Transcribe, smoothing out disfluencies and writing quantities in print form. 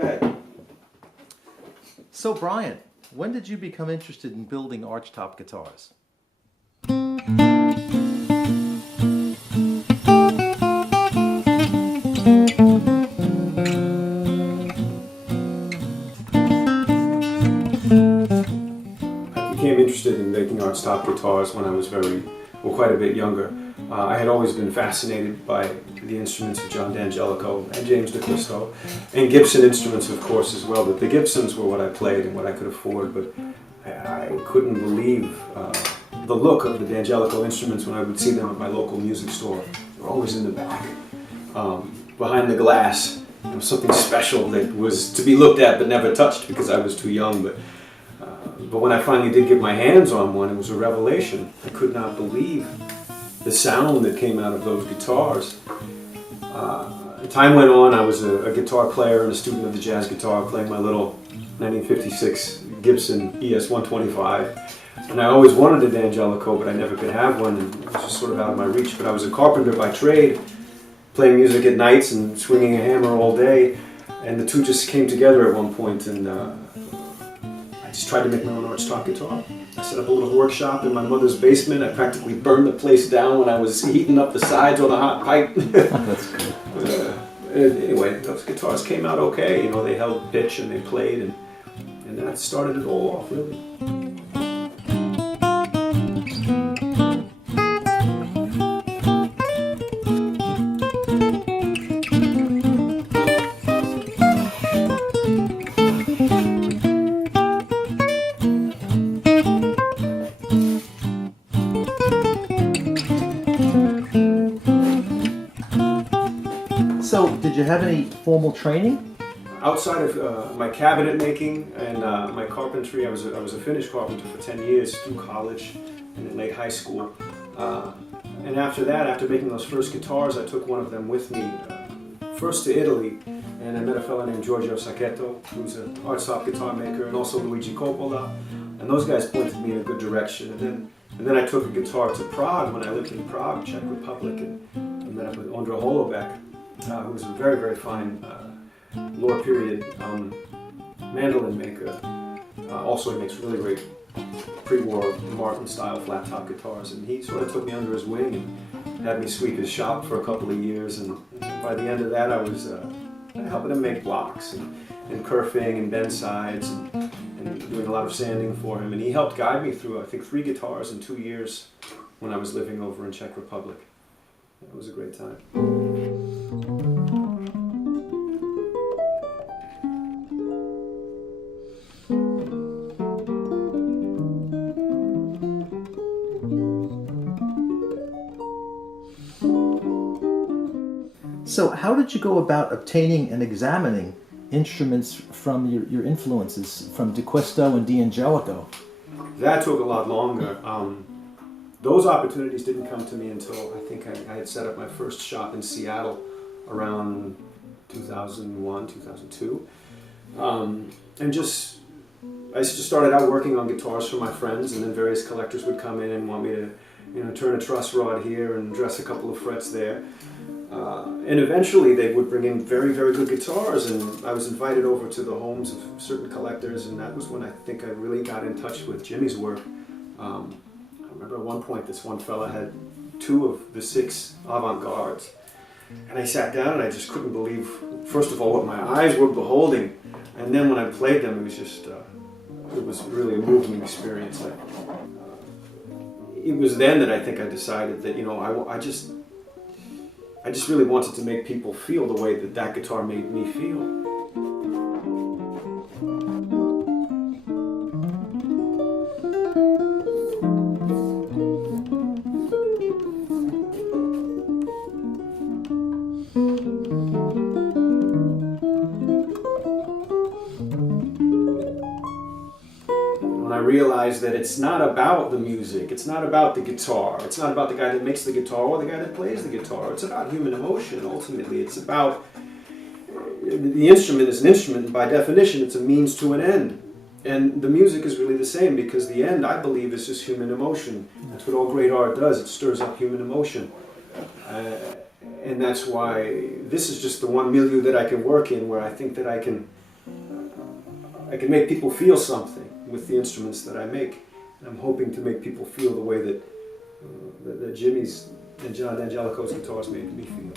ahead. So, Bryant, when did you become interested in building archtop guitars? I became interested in making archtop guitars when I was quite a bit younger. I had always been fascinated by the instruments of John D'Angelico and James DeClisto, and Gibson instruments, of course, as well. But the Gibsons were what I played and what I could afford, but I couldn't believe the look of the D'Angelico instruments when I would see them at my local music store. They were always in the back, behind the glass. There was something special that was to be looked at but never touched because I was too young. But when I finally did get my hands on one, it was a revelation. I could not believe the sound that came out of those guitars. Time went on. I was a guitar player and a student of the jazz guitar, playing my little 1956 Gibson ES-125. And I always wanted a D'Angelico, but I never could have one, and it was just sort of out of my reach. But I was a carpenter by trade, playing music at nights and swinging a hammer all day. And the two just came together at one point, and I just tried to make my own archtop guitar. I set up a little workshop in my mother's basement. I practically burned the place down when I was heating up the sides on a hot pipe. That's cool. Anyway, those guitars came out okay. You know, they held pitch and they played, and that started it all off, really. So, did you have any formal training? Outside of my cabinet making and my carpentry, I was a finished carpenter for 10 years through college and in late high school. And after that, after making those first guitars, I took one of them with me first to Italy, and I met a fellow named Giorgio Sacchetto, who's an archtop guitar maker, and also Luigi Coppola, and those guys pointed me in a good direction. And then I took a guitar to Prague when I lived in Prague, Czech Republic, and met up with Ondra Holoubek, who was a very, very fine lower period mandolin maker. Also, he makes really great pre-war Martin-style flat-top guitars, and he sort of took me under his wing and had me sweep his shop for a couple of years. And by the end of that, I was helping him make blocks and kerfing and bend sides and doing a lot of sanding for him. And he helped guide me through, I think, 3 guitars in 2 years when I was living over in Czech Republic. It was a great time. So, how did you go about obtaining and examining instruments from your influences, from DeQuisto and D'Angelico? That took a lot longer. Those opportunities didn't come to me until I think I had set up my first shop in Seattle around 2001, 2002. And I just started out working on guitars for my friends, and then various collectors would come in and want me to, turn a truss rod here and dress a couple of frets there. And eventually they would bring in very, very good guitars, and I was invited over to the homes of certain collectors, and that was when I think I really got in touch with Jimmy's work. I remember at one point this one fella had 2 of the 6 avant-gardes, and I sat down and I just couldn't believe, first of all, what my eyes were beholding, and then when I played them, it was just, it was really a moving experience. It was then that I think I decided that, I just really wanted to make people feel the way that guitar made me feel. When I realized that it's not about the music, it's not about the guitar, it's not about the guy that makes the guitar or the guy that plays the guitar, it's about human emotion ultimately. It's about, the instrument is an instrument, and by definition it's a means to an end. And the music is really the same, because the end, I believe, is just human emotion. That's what all great art does, it stirs up human emotion. And that's why this is just the one milieu that I can work in, where I think that I can I can make people feel something with the instruments that I make. And I'm hoping to make people feel the way that Jimmy's and John Angelico's guitars made me feel.